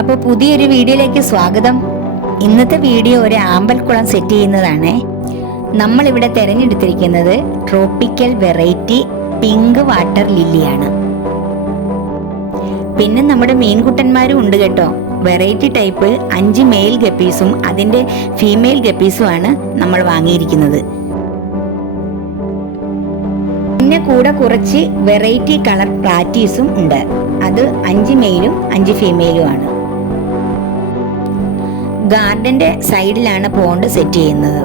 അപ്പോൾ പുതിയൊരു വീഡിയോയിലേക്ക് സ്വാഗതം. ഇന്നത്തെ വീഡിയോ ഒരു ആമ്പൽക്കുളം സെറ്റ് ചെയ്യുന്നതാണ്. നമ്മൾ ഇവിടെ തിരഞ്ഞെടുത്തിരിക്കുന്നത് ട്രോപ്പിക്കൽ വെറൈറ്റി പിങ്ക് വാട്ടർ ലില്ലിയാണ്. പിന്നെ നമ്മുടെ മീൻകുട്ടന്മാരും ഉണ്ട് കേട്ടോ. വെറൈറ്റി ടൈപ്പ് അഞ്ച് മെയിൽ ഗപ്പീസും അതിന്റെ ഫീമെയിൽ ഗപ്പീസുമാണ് നമ്മൾ വാങ്ങിയിരിക്കുന്നത്. പിന്നെ കൂടെ കുറച്ച് വെറൈറ്റി കളർ പ്രാറ്റീസും ഉണ്ട്. അത് അഞ്ച് മെയിലും അഞ്ച് ഫീമെയിലുമാണ്. ഗാർഡന്റെ സൈഡിലാണ് പോണ്ട് സെറ്റ് ചെയ്യുന്നത്.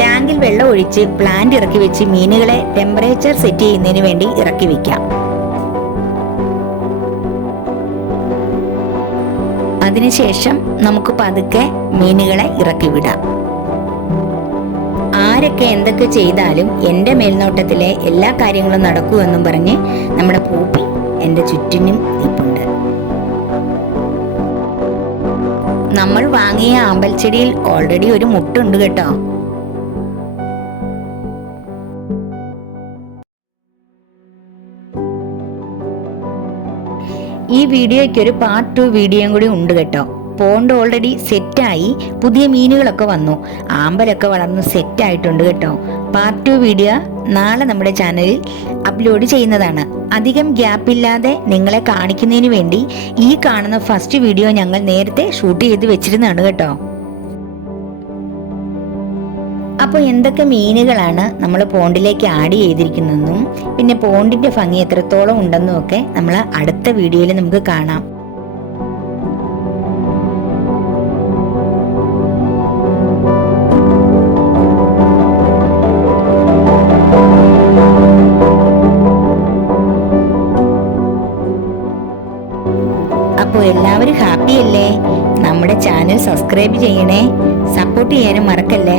ടാങ്കിൽ വെള്ളം ഒഴിച്ച് പ്ലാന്റ് ഇറക്കി വെച്ച് മീനുകളെ ടെമ്പറേച്ചർ സെറ്റ് ചെയ്യുന്നതിന് വേണ്ടി ഇറക്കി വെക്കാം. അതിനുശേഷം നമുക്ക് പതുക്കെ മീനുകളെ ഇറക്കി വിടാം. ആരൊക്കെ എന്തൊക്കെ ചെയ്താലും എന്റെ മേൽനോട്ടത്തിലെ എല്ലാ കാര്യങ്ങളും നടക്കുമെന്നും പറഞ്ഞ് നമ്മുടെ പൂപ്പി എന്റെ ചുറ്റിനും നിൽപ്പുണ്ട്. നമ്മൾ വാങ്ങിയ ആമ്പൽച്ചെടിയിൽ ഓൾറെഡി ഒരു മുട്ടുണ്ട് കേട്ടോ. ഈ വീഡിയോയ്ക്ക് ഒരു പാർട്ട് ടു വീഡിയോയും കൂടി ഉണ്ട് കേട്ടോ. പോണ്ട് ഓൾറെഡി സെറ്റായി പുതിയ മീനുകളൊക്കെ വന്നു. ആമ്പലൊക്കെ വളർന്ന് സെറ്റായിട്ടുണ്ട് കേട്ടോ. പാർട്ട് ടു വീഡിയോ നാളെ നമ്മുടെ ചാനലിൽ അപ്ലോഡ് ചെയ്യുന്നതാണ്. അധികം ഗ്യാപ്പ് ഇല്ലാതെ നിങ്ങളെ കാണിക്കുന്നതിന് വേണ്ടി ഈ കാണുന്ന ഫസ്റ്റ് വീഡിയോ ഞങ്ങൾ നേരത്തെ ഷൂട്ട് ചെയ്ത് വെച്ചിരുന്നതാണ് കേട്ടോ. അപ്പോൾ എന്തൊക്കെ മീനുകളാണ് നമ്മൾ പോണ്ടിലേക്ക് ആഡ് ചെയ്തിരിക്കുന്നതെന്നും പിന്നെ പോണ്ടിന്റെ ഭംഗി എത്രത്തോളം ഉണ്ടെന്നും ഒക്കെ നമ്മൾ അടുത്ത വീഡിയോയിൽ നമുക്ക് കാണാം. എല്ലാവരും ഹാപ്പിയല്ലേ നമ്മുടെ ചാനൽ സബ്സ്ക്രൈബ് ചെയ്യണേ. സപ്പോർട്ട് ചെയ്യാനും മറക്കല്ലേ?